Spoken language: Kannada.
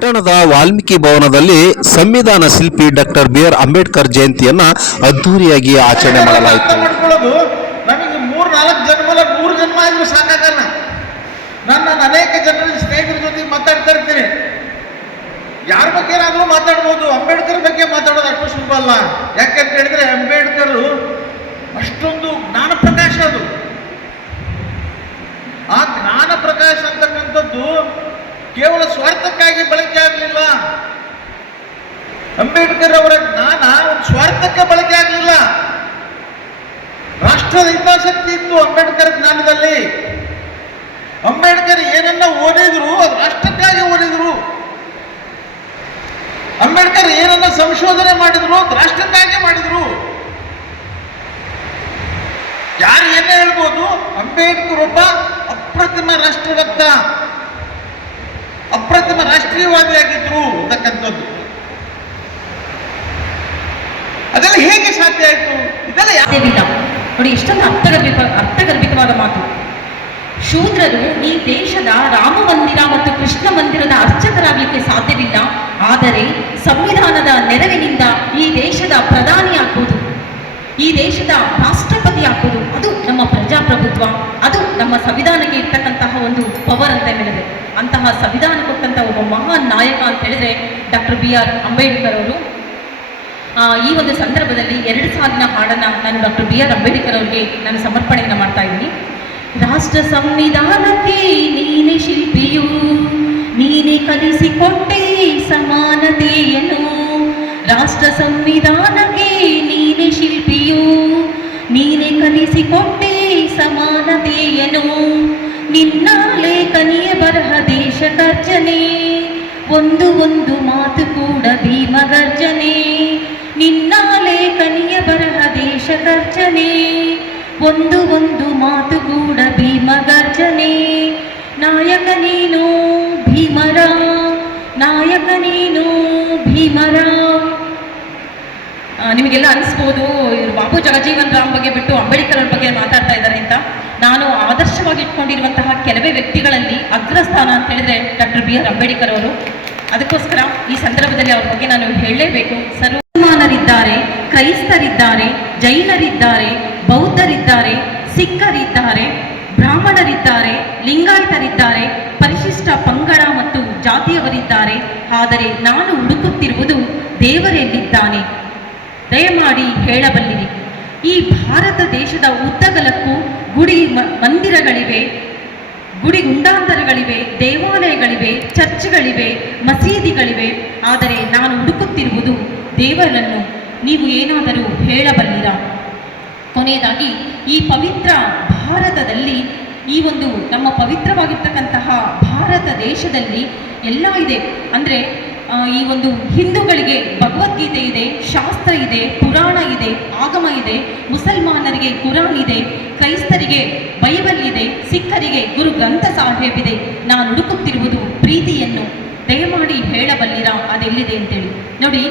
ಪಟ್ಟಣದ ವಾಲ್ಮೀಕಿ ಭವನದಲ್ಲಿ ಸಂವಿಧಾನ ಶಿಲ್ಪಿ ಡಾಕ್ಟರ್ ಬಿ ಆರ್ ಅಂಬೇಡ್ಕರ್ ಜಯಂತಿಯನ್ನ ಅದ್ದೂರಿಯಾಗಿ ಆಚರಣೆ ಮಾಡಲಾಯಿತು. ನಮಗೆ ಮೂರು ನಾಲ್ಕು ಮೂರು ಜನ್ಮ ಆದರೂ ಸಾಕಾಗಲ್ಲ. ಅನೇಕ ಜನರ ಸ್ನೇಹಿತರ ಜೊತೆ ಮಾತಾಡ್ತಾ ಇರ್ತೀನಿ. ಯಾರ ಬಗ್ಗೆ ಏನಾದರೂ ಮಾತಾಡ್ಬೋದು? ಅಂಬೇಡ್ಕರ್ ಬಗ್ಗೆ ಮಾತಾಡೋದು ಅಷ್ಟು ಸುಲಭ ಅಲ್ಲ. ಯಾಕಂತ ಹೇಳಿದ್ರೆ ಅಂಬೇಡ್ಕರ್ ಅಷ್ಟೊಂದು ಜ್ಞಾನ ಪ್ರಕಾಶ ಅದು ಆ ಜ್ಞಾನ ಪ್ರಕಾಶ ಅಂತಕ್ಕಂಥದ್ದು ಕೇವಲ ಸ್ವಾರ್ಥಕ್ಕಾಗಿ ಬಳಕೆ ಆಗಲಿಲ್ಲ. ಅಂಬೇಡ್ಕರ್ ಅವರ ಜ್ಞಾನ ಸ್ವಾರ್ಥಕ್ಕೆ ಬಳಕೆ ಆಗಲಿಲ್ಲ. ರಾಷ್ಟ್ರದ ಹಿತಾಸಕ್ತಿ ಇತ್ತು ಅಂಬೇಡ್ಕರ್ ಜ್ಞಾನದಲ್ಲಿ. ಅಂಬೇಡ್ಕರ್ ಏನನ್ನ ಓದಿದ್ರು ಅದು ರಾಷ್ಟ್ರಕ್ಕಾಗಿ ಓದಿದ್ರು. ಅಂಬೇಡ್ಕರ್ ಏನನ್ನ ಸಂಶೋಧನೆ ಮಾಡಿದ್ರು ರಾಷ್ಟ್ರಕ್ಕಾಗಿ ಮಾಡಿದ್ರು. ಯಾರು ಏನೇ ಹೇಳ್ಬೋದು? ಅಂಬೇಡ್ಕರ್ ಒಬ್ಬ ಅಪ್ರತಿಮ ರಾಷ್ಟ್ರಭಕ್ತ ಅಪ್ರತಿಮ ರಾಷ್ಟ್ರೀಯವಾದಿಯಾಗಿದ್ರು ಅಂತಕ್ಕಂಥದ್ದು ಅದೆಲ್ಲ ಹೇಗೆ ಸಾಧ್ಯ ಆಯ್ತು? ಇದೆಲ್ಲ ಯಾ- ಸಾಧ್ಯವಿಲ್ಲ ನೋಡಿ ಎಷ್ಟೊಂದು ಅರ್ಥಗರ್ಭಿತ ಅರ್ಥಗರ್ಭಿತವಾದ ಮಾತು. ಶೂದ್ರರು ಈ ದೇಶದ ರಾಮ ಮಂದಿರ ಮತ್ತು ಕೃಷ್ಣ ಮಂದಿರದ ಅರ್ಚಕರಾಗಲಿಕ್ಕೆ ಸಾಧ್ಯವಿಲ್ಲ. ಆದರೆ ಸಂವಿಧಾನದ ನೆರವಿನಿಂದ ಈ ದೇಶದ ಪ್ರಧಾನಿ ಆಗ್ಬೋದು. ಈ ದೇಶದ ರಾಷ್ಟ್ರಪತಿ ಆಗ್ಬೋದು. ಅದು ನಮ್ಮ ಪ್ರಜಾಪ್ರಭುತ್ವ. ಅದು ನಮ್ಮ ಸಂವಿಧಾನಕ್ಕೆ ಇರ್ತಕ್ಕಂತಹ ಒಂದು ಪವರ್ ಅಂತ ಹೇಳಿದ್ರೆ ಅಂತಹ ಸಂವಿಧಾನ ಕೊಟ್ಟಂತಹ ಒಬ್ಬ ಮಹಾನ್ ನಾಯಕ ಅಂತ ಹೇಳಿದ್ರೆ ಡಾಕ್ಟರ್ ಬಿ ಆರ್ ಅಂಬೇಡ್ಕರ್ ಅವರು. ಆ, ಈ ಒಂದು ಸಂದರ್ಭದಲ್ಲಿ ಎರಡು ಸಾಲಿನ ಹಾಡನ್ನ ನಾನು ಡಾಕ್ಟರ್ ಬಿ ಆರ್ ಅಂಬೇಡ್ಕರ್ ಅವರಿಗೆ ನಾನು ಸಮರ್ಪಣೆಯನ್ನು ಮಾಡ್ತಾ ಇದ್ದೀನಿ. ರಾಷ್ಟ್ರ ಸಂವಿಧಾನಕ್ಕೆ ನೀನೆ ಶಿಲ್ಪಿಯು ನೀನೆ ಕಲಿಸಿಕೊಟ್ಟೆ ಸಮಾನತೆಯನ್ನು. ರಾಷ್ಟ್ರ ಸಂವಿಧಾನಕ್ಕೆ ನೀನೆ ಶಿಲ್ಪಿಯು ನೀನೆ ಕಲಿಸಿಕೊಟ್ಟೆ ಸಮಾನತೆಯನ್ನು. ನಿನ್ನ ಒಂದು ಒಂದು ಮಾತು ಕೂಡ ಭೀಮಗರ್ಜನೆ. ನಿನ್ನ ಲೇಖನಿಯ ಬರಹ ದೇಶ ಗರ್ಜನೆ ಒಂದು ಒಂದು ಮಾತು ಕೂಡ ಭೀಮಗರ್ಜನೆ. ನಾಯಕ ನೀನು ಭೀಮರ, ನಾಯಕ ನೀನು ಭೀಮರ. ನಿಮಗೆಲ್ಲ ಅನಿಸ್ಬೋದು, ಇವರು ಬಾಬು ಜಗಜೀವನ್ ರಾಮ್ ಬಗ್ಗೆ ಬಿಟ್ಟು ಅಂಬೇಡ್ಕರ್ ಅವ್ರ ಬಗ್ಗೆ ಮಾತಾಡ್ತಾ ಇದ್ದಾರೆ ಅಂತ. ನಾನು ಆದರ್ಶವಾಗಿ ಇಟ್ಕೊಂಡಿರುವಂತಹ ಕೆಲವೇ ವ್ಯಕ್ತಿಗಳಲ್ಲಿ ಅಗ್ರಸ್ಥಾನ ಅಂತ ಹೇಳಿದ್ರೆ ಡಾಕ್ಟರ್ ಬಿ ಆರ್ ಅಂಬೇಡ್ಕರ್ ಅವರು. ಅದಕ್ಕೋಸ್ಕರ ಈ ಸಂದರ್ಭದಲ್ಲಿ ಅವ್ರ ಬಗ್ಗೆ ನಾನು ಹೇಳಲೇಬೇಕು. ಸರ್ವಮಾನರಿದ್ದಾರೆ ಕ್ರೈಸ್ತರಿದ್ದಾರೆ, ಜೈನರಿದ್ದಾರೆ, ಬೌದ್ಧರಿದ್ದಾರೆ, ಸಿಖ್ಖರಿದ್ದಾರೆ, ಬ್ರಾಹ್ಮಣರಿದ್ದಾರೆ, ಲಿಂಗಾಯತರಿದ್ದಾರೆ, ಪರಿಶಿಷ್ಟ ಪಂಗಡ ಮತ್ತು ಜಾತಿಯವರಿದ್ದಾರೆ. ಆದರೆ ನಾನು ಹುಡುಕುತ್ತಿರುವುದು ದೇವರೆಲ್ಲಿದ್ದಾನೆ. ದಯಮಾಡಿ ಹೇಳಬಲ್ಲಿರಿ. ಈ ಭಾರತ ದೇಶದ ಚರ್ಚ್ಗಳಿವೆ ಮಸೀದಿಗಳಿವೆ, ಆದರೆ ನಾನು ಹುಡುಕುತ್ತಿರುವುದು ದೇವರನ್ನು ನೀವು ಏನಾದರೂ ಹೇಳಬಲ್ಲಿರಾ? ಕೊನೆಯದಾಗಿ, ಈ ಪವಿತ್ರ ಭಾರತದಲ್ಲಿ, ಈ ಒಂದು ನಮ್ಮ ಪವಿತ್ರವಾಗಿರ್ತಕ್ಕಂತಹ ಭಾರತ ದೇಶದಲ್ಲಿ ಎಲ್ಲ ಇದೆ. ಅಂದರೆ ಈ ಒಂದು ಹಿಂದೂಗಳಿಗೆ ಭಗವದ್ಗೀತೆ ಇದೆ, ಶಾಸ್ತ್ರ ಇದೆ, ಪುರಾಣ ಇದೆ, ಆಗಮ ಇದೆ, ಮುಸಲ್ಮಾನರಿಗೆ ಕುರಾನ್ ಇದೆ, ಕ್ರೈಸ್ತರಿಗೆ ಬೈಬಲ್ ಇದೆ, ಸಿಖ್ಖರಿಗೆ ಗುರು ಗ್ರಂಥ ಸಾಹೇಬ್ ಇದೆ. ನಾನು ಹುಡುಕುತ್ತಿರುವುದು ಪ್ರೀತಿಯನ್ನು. ದಯಮಾಡಿ ಹೇಳಬಲ್ಲಿರಾ? ಅದೆಲ್ಲಿದೆ ಅಂತೇಳಿ. ನೋಡಿ